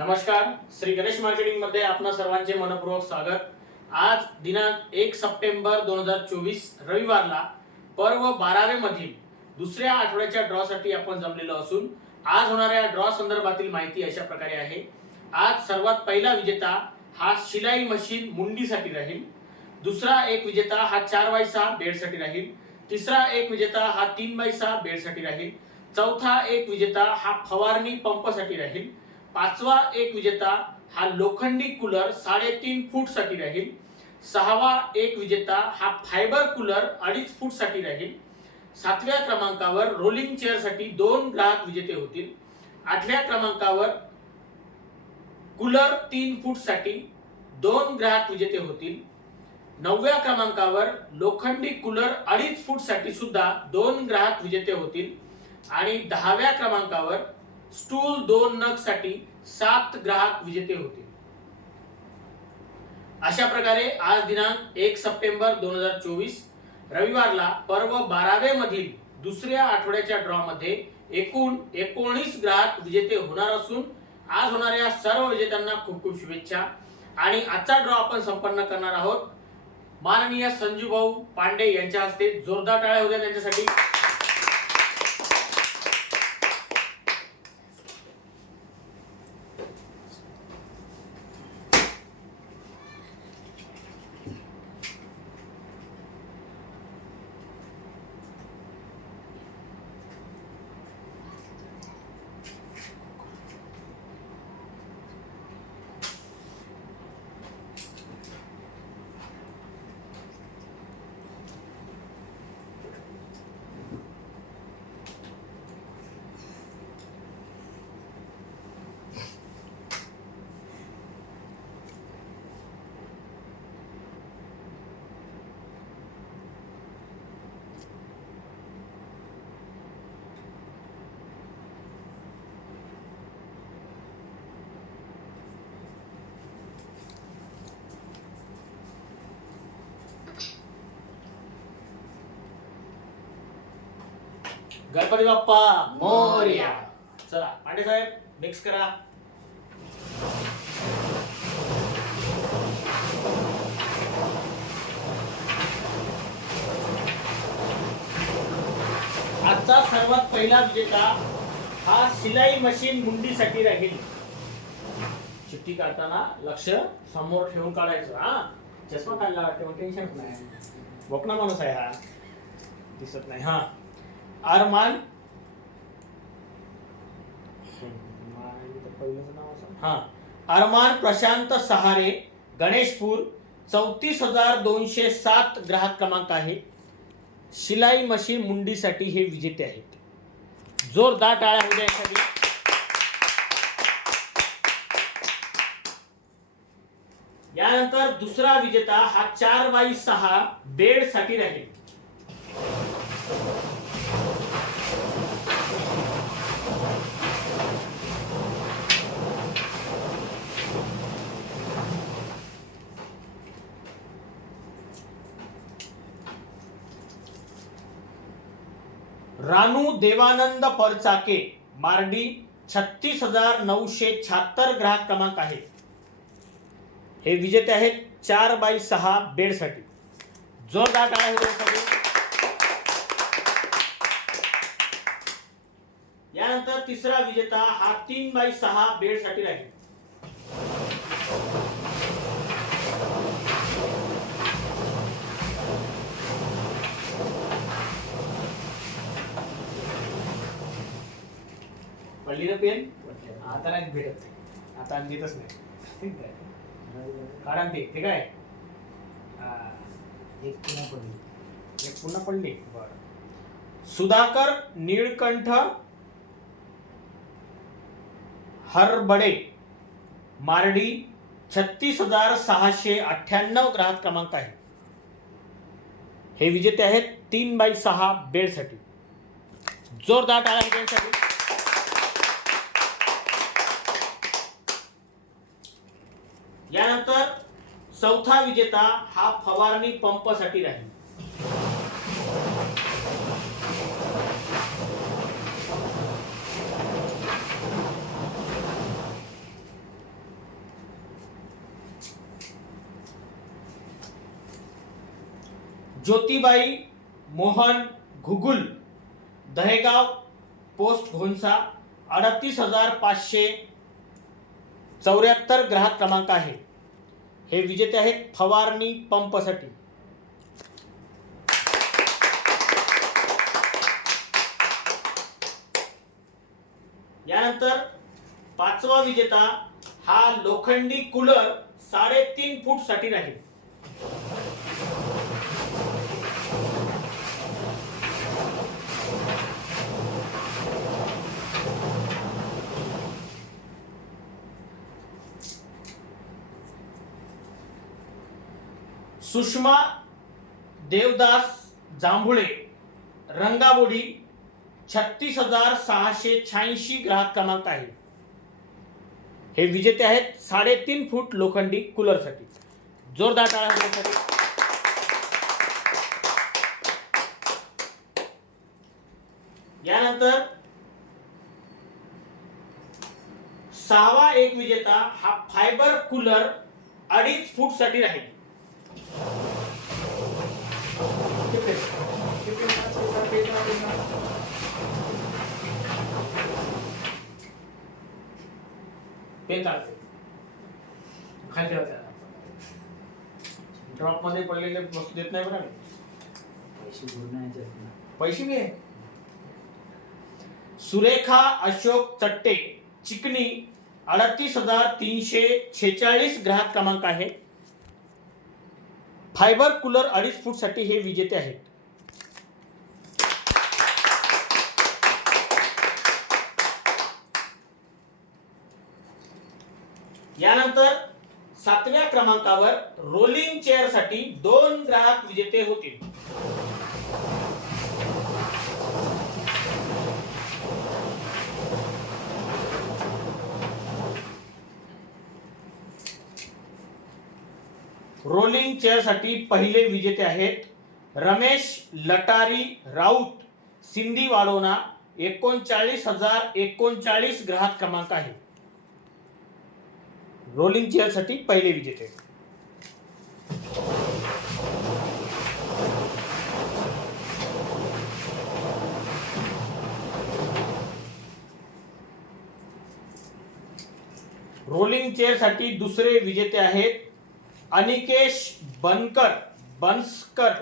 नमस्कार श्री गणेश मार्केटिंगमध्ये आपणा सर्वांचे मनपूर्वक स्वागत. आज दिनांक एक सप्टेंबर दोन हजार चोवीस रविवारला पर्व बारावे मधील दुसऱ्या आठवड्याच्या ड्रॉ साठी आपण जमलेलो असून आज होणाऱ्या ड्रॉ संदर्भातील माहिती अशा प्रकारे आहे. आज सर्वात पहिला विजेता हा शिलाई मशीन मुंडीसाठी राहील. दुसरा एक विजेता हा चार बाय सहा बेडसाठी राहील. तिसरा एक विजेता हा तीन बाय सहा बेडसाठी राहील. चौथा एक विजेता हा फवारणी पंपसाठी राहील. पाचवा एक विजेता हा लोखंडी कूलर साडेतीन फूटसाठी राहील. सहावा एक विजेता हा फायबर कूलर अडीच फूटसाठी राहील. सातव्या क्रमांकावर रोलिंग चेअरसाठी दोन ग्राहक विजेते होतील. आठव्या क्रमांकावर कूलर तीन फूटसाठी दोन ग्राहक विजेते होतील. नवव्या क्रमांकावर लोखंडी कूलर अडीच फूटसाठी सुद्धा दोन ग्राहक विजेते होतील. आणि दहाव्या क्रमांकावर स्टूल दोन नगसाठी सात ग्राहक विजेते होते. अशा प्रकारे आज दिनांक एक सप्टेंबर दोन हजार चोवीस रविवारला पर्व बारावे मधील दुसऱ्या आठवड्याच्या ड्रॉ मध्ये एकूण एकोणीस ग्राहक विजेते होणार असून आज होणाऱ्या सर्व विजेत्यांना खूप खूप शुभेच्छा. आणि आजचा ड्रॉ आपण संपन्न करणार आहोत. माननीय संजू भाऊ पांडे यांच्या हस्ते जोरदार टाळ्या होत्या त्यांच्यासाठी. गणपती बाप्पा मोरया. चला पांडे साहेब मिक्स करा. आजचा सर्वात पहिला विजेता हा शिलाई मशीन मुंडीसाठी राहील. चिठ्ठी काढताना लक्ष समोर ठेवून काढायचं हा. चष्मा काढला वाटतं मग टेन्शन नाही. बोकना माणूस आहे हा. दिसत नाही हा. अरमान. हा. अरमान प्रशांत सहारे गणेशपूर चौतीस हजार दोनशे सात ग्राहक क्रमांक आहे. शिलाई मशीन मुंडीसाठी हे विजेते आहेत. जोरदार टाळ्या होऊ यासाठी. यानंतर दुसरा विजेता हा चार बाई सहा बेडसाठी राहील. देवानंद परचाके मार्डी छत्तीस हजार नऊशे शहात्तर ग्राहक क्रमांक आहेत. हे विजेते आहेत चार बाय सहा बेडसाठी. जोरदार काय होऊ यानंतर तिसरा विजेता हा तीन बाय सहा बेडसाठी राहील. पडली ना पेन? आता नाही भेटत. आता आणि देतच नाही. काढा ते ते काय एक पुन्हा पडली. एक पुन्हा पडली. बर. सुधाकर निळकंठ हरबडे मार्डी छत्तीस हजार सहाशे अठ्ठ्याण्णव ग्राहक क्रमांक आहे. हे विजेते आहेत तीन बाय सहा बेडसाठी. जोरदार टाळ्या यानंतर चौथा विजेता हा फवारणी पंपासाठी राहील. ज्योतिबाई मोहन घुगुल दहेगाव पोस्ट घोंसा अडतीस हजार पाचशे चौऱ्याहत्तर ग्राहक क्रमांक आहे. हे विजेते आहेत फवारणी पंपसाठी. यानंतर पाचवा विजेता हा लोखंडी कूलर साडेतीन फूटसाठी राहील. सुषमा देवदास जांभुळे रंगाबोडी छत्तीस हजार सहाशे शहाऐंशी ग्राहक क्रमांक आहे. हे विजेते आहेत साडेतीन फूट लोखंडी कूलरसाठी. जोरदार टाळ्या यानंतर सहावा एक विजेता हा फायबर कूलर अडीच फूटसाठी राहील. पेन काढते खाली ठेवा ड्रॉपमध्ये पडलेले वस्तू देत नाही बरं. पैसे पूर्ण याच्यात ना. पैसे बी आहे सुरेखा अशोक चट्टे चिकणी अडतीस हजार तीनशे छेचाळीस ग्राहक क्रमांक आहे. फायबर कूलर अडीच फूटसाठी हे विजेते आहेत. यानंतर सातव्या क्रमांकावर रोलिंग चेअरसाठी दोन ग्राहक विजेते होतील. रोलिंग चेअरसाठी पहिले विजेते आहेत रमेश लटारी राऊत सिंधी वाडोना एकोणचाळीस हजार एकोणचाळीस ग्राहक क्रमांक आहे. रोलिंग चेअरसाठी पहिले विजेते. रोलिंग चेअरसाठी दुसरे विजेते आहेत अनिकेश बनकर बनस्कर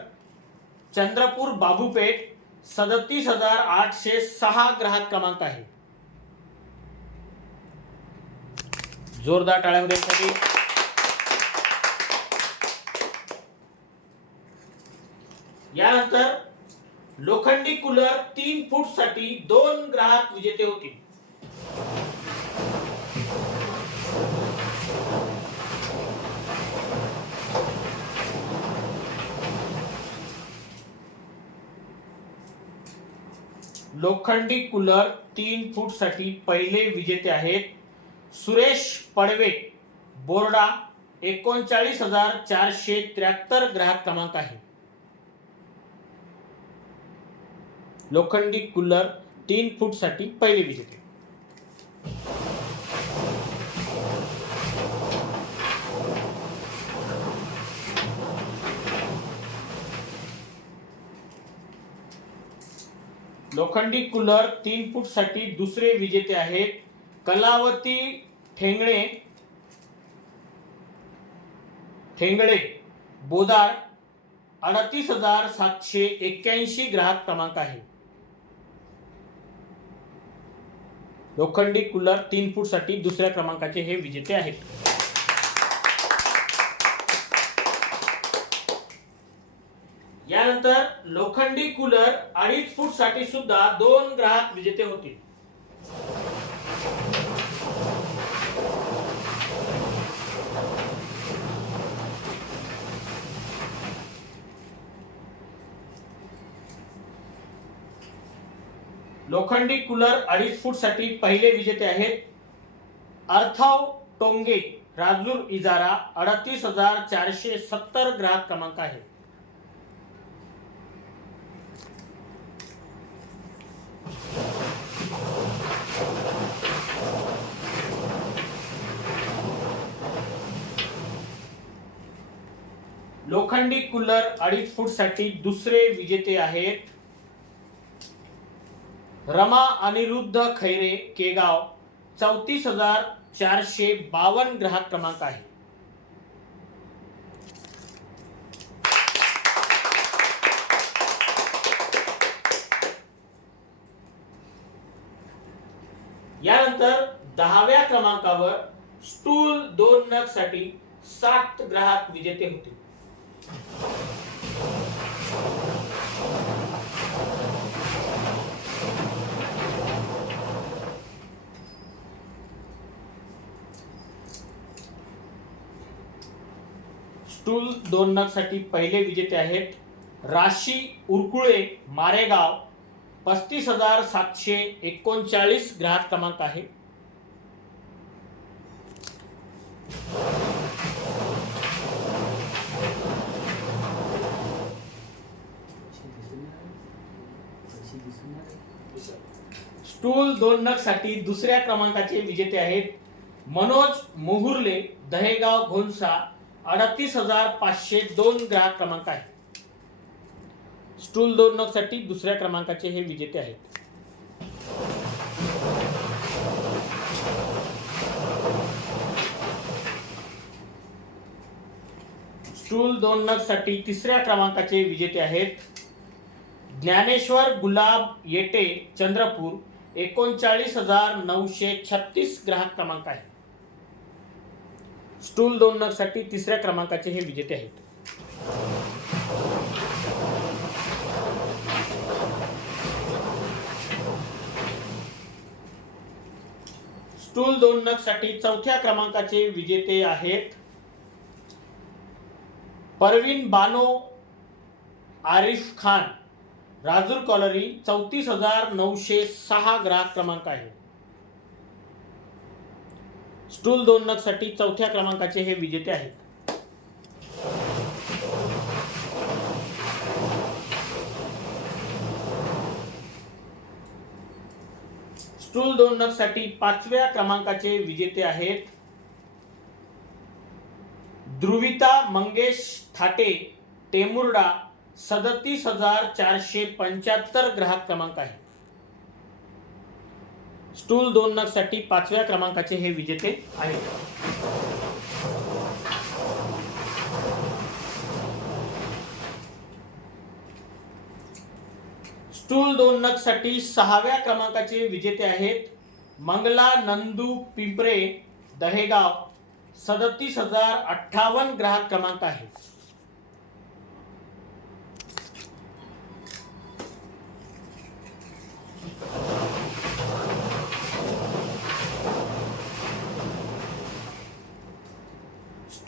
चंद्रपूर बाबूपेठ सदतीस हजार आठशे सहा ग्राहक क्रमांक आहे. जोरदार टाळ्या होण्यासाठी यानंतर लोखंडी कूलर तीन फूटसाठी दोन ग्राहक विजेते होतील. लोखंडी कूलर तीन फूटसाठी पहिले विजेते आहेत. सुरेश पडवे बोर्डा एकोणचाळीस हजार चारशे त्र्याहत्तर ग्राहक क्रमांक आहे. लोखंडी कूलर तीन फूटसाठी पहिले विजेते. लोखंडी कूलर तीन फूटसाठी दुसरे विजेते आहेत कलावती ठेंगणे ठेंगळे बोदार अडतीस हजार सातशे एक्क्याऐंशी ग्राहक क्रमांक आहे. लोखंडी कूलर तीन फूटसाठी दुसऱ्या क्रमांकाचे हे विजेते आहेत. यानंतर लोखंडी कूलर अडीच फूटसाठी सुद्धा दोन ग्राहक विजेते होतील. लोखंडी कूलर अडीच फूटसाठी पहिले विजेते आहेत. अर्थाव टोंगे राजूर इजारा अडतीस हजार चारशे सत्तर ग्राहक क्रमांक आहे लोखंडी कूलर अडीच फूटसाठी दुसरे विजेते आहेत. रमा अनिरुद्ध खैरे केगाव चौतीस हजार चारशे बावन्न ग्राहक क्रमांक आहे. यानंतर दहाव्या क्रमांकावर स्टूल दोन नगसाठी सात ग्राहक विजेते होते. स्टूल दोन नगसाठी पहिले विजेते आहेत. राशी उरकुळे मारेगाव पस्तीस हजार सातशे एकोणचाळीस ग्राहक क्रमांक आहे. स्टूल दोन नगसाठी दुसऱ्या क्रमांकाचे विजेते आहेत मनोज मोहुर्ले दहेगाव घोनसा अडतीस हजार पाचशे दोन ग्राहक क्रमांक आहे स्टूल दोन दुसऱ्या क्रमांकाचे हे विजेते आहेत. स्टूल दोन नगसाठी तिसऱ्या क्रमांकाचे विजेते आहेत. ज्ञानेश्वर गुलाब येटे चंद्रपूर एकोणचाळीस हजार नऊशे छत्तीस ग्राहक क्रमांक आहे स्टूल दोन नगसाठी तिसऱ्या क्रमांकाचे हे विजेते आहेत. स्टूल दोन चौथ्या क्रमांकाचे विजेते आहेत परवीन बानो आरिफ खान. राजूर कॉलरी चौतीस हजार नऊशे सहा ग्राहक क्रमांक आहे. स्टूल दोन चौथ्या क्रमांकाचे हे विजेते आहेत. स्टूल दोन साठी पाचव्या क्रमांकाचे विजेते आहेत. ध्रुविता मंगेश थाटे टेमुर्डा सदतीस हजार चारशे पंच्याहत्तर ग्राहक क्रमांक आहे स्टूल दोन नगसाठी पाचव्या क्रमांकाचे हे विजेते आहेत. स्टूल दोन नगसाठी सहाव्या क्रमांकाचे विजेते आहेत मंगला नंदू पिंपरे दहेगाव सदतीस हजार अठ्ठावन्न ग्राहक क्रमांक आहे.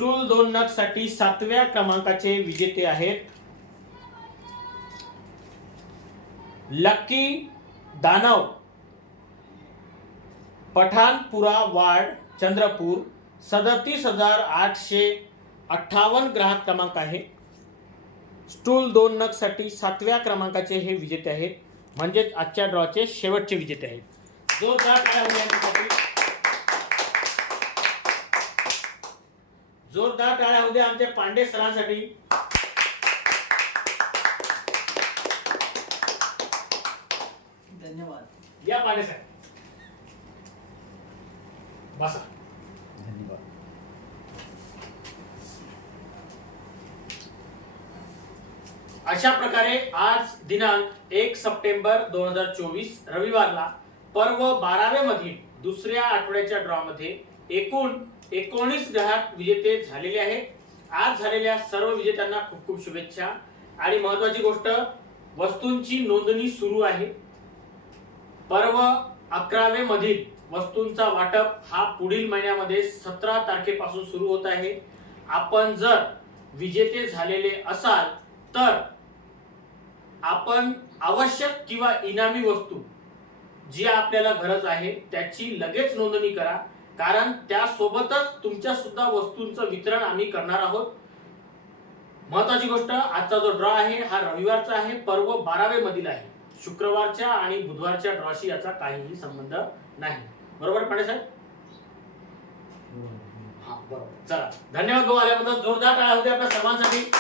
स्टूल दोन नगसाठी सातव्या क्रमांकाचे विजेते आहेत. लकी दानव पठाणपुरा वार्ड चंद्रपूर सदतीस हजार आठशे अठ्ठावन्न ग्राहक क्रमांक आहे. स्टूल दोन नगसाठी सातव्या क्रमांकाचे हे विजेते आहेत. म्हणजेच आजच्या ड्रॉचे शेवटचे विजेते आहेत. जोरदार जोरदार टाळ्या होऊ द्या आमच्या पांडे सरांसाठी. धन्यवाद. या पांडे साहेब बसा. धन्यवाद. अशा प्रकारे आज दिनांक एक सप्टेंबर दोन हजार चोवीस रविवारला पर्व बारावे मधील दुसऱ्या आठवड्याच्या ड्रॉ मध्ये एकूण एकोणीस ग्राहक विजेते झालेले आहेत. आज झालेल्या सर्व विजेत्यांना खूप खूप शुभेच्छा. आणि महत्वाची गोष्ट वस्तूंची नोंदणी सुरू आहे. पर्व अकरावे मधील वस्तूंचा वाटप हा पुढील महिन्यामध्ये सतरा तारखेपासून सुरू होत आहे. आपण जर विजेते झालेले असाल तर आपण आवश्यक किंवा इनामी वस्तू जी आपल्याला गरज आहे त्याची लगेच नोंदणी करा. कारण त्यासोबतच तुमच्या सुद्धा वस्तूंचं वितरण आम्ही करणार आहोत. महत्वाची गोष्ट आजचा जो ड्रॉ आहे हा रविवारचा आहे पर्व बारावे मधील आहे. शुक्रवारच्या आणि बुधवारच्या ड्रॉशी याचा काहीही संबंध नाही. बरोबर पांडे साहेब. हा बरोबर. चला. धन्यवाद भाऊ आल्याबद्दल. जोरदार टाळ्या होते आपल्या सर्वांसाठी.